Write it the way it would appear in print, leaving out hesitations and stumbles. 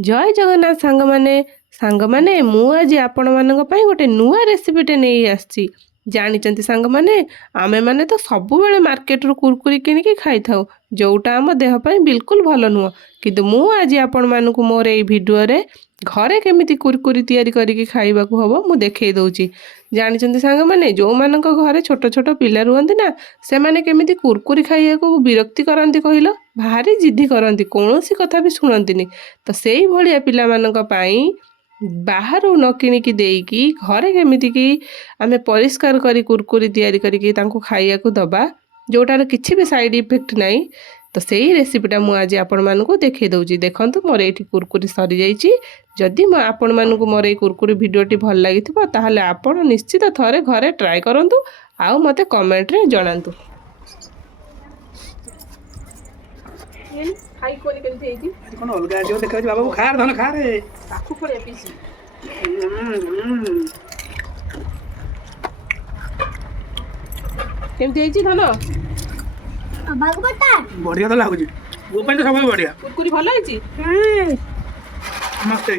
जय जगन्नाथ सांग माने मु आज आपण मानक पई गोटे नुआ रेसिपीटे नहीं आसी जानी सांग माने आमे माने तो सब बेले मार्केट रू कुरकुरी किनिकी खाई थाउ जोटा आम देह पई बिल्कुल भल नुह किंतु मु आज आपण मानकु मोर एई वीडियो रे घरे केमिति कुरकुरी तैयारी करिकी खाइबाकू हबो मु देखै दउची। जानी सांग माने जो मानक घरे छोट छोट पिला रुहंती ना से माने केमिति कुरकुरी खाइबाकू विरक्ति करंती कहिलो भारी जिद्दी करंती कोनोसी कथा भी सुनंतीनी तो सेई भलिया पिला मानक पई बाहर न किणिकी देकी घरे केमिति कि आमे परिष्कार करी कुरकुरी तैयारी करिकी तांको खाइबाकू दबा जोटार किछि भी साइड इफेक्ट नाही तो सेही रेसिपीटा मु आज आपण मानकू देखै दउची। देखंतु मोर एठी कुरकुरी सरी जाईची जदि म आपण मानकू मोर ए कुरकुरी वीडियोटी भल लागिथिबो ताहले आपण निश्चित थरे घरे ट्राई करंतु आउ मते कमेंट रे जणांतु। खाई कोनी केमथि हेती कोन अलगा जो देखाउ बाबू खा धन खा रे ताकू परे पीसी केमथि हेची धन भागवता बढ़िया तो लागुची वो पे तो सब बढ़िया कुरकुरी भल हेची मस्त है।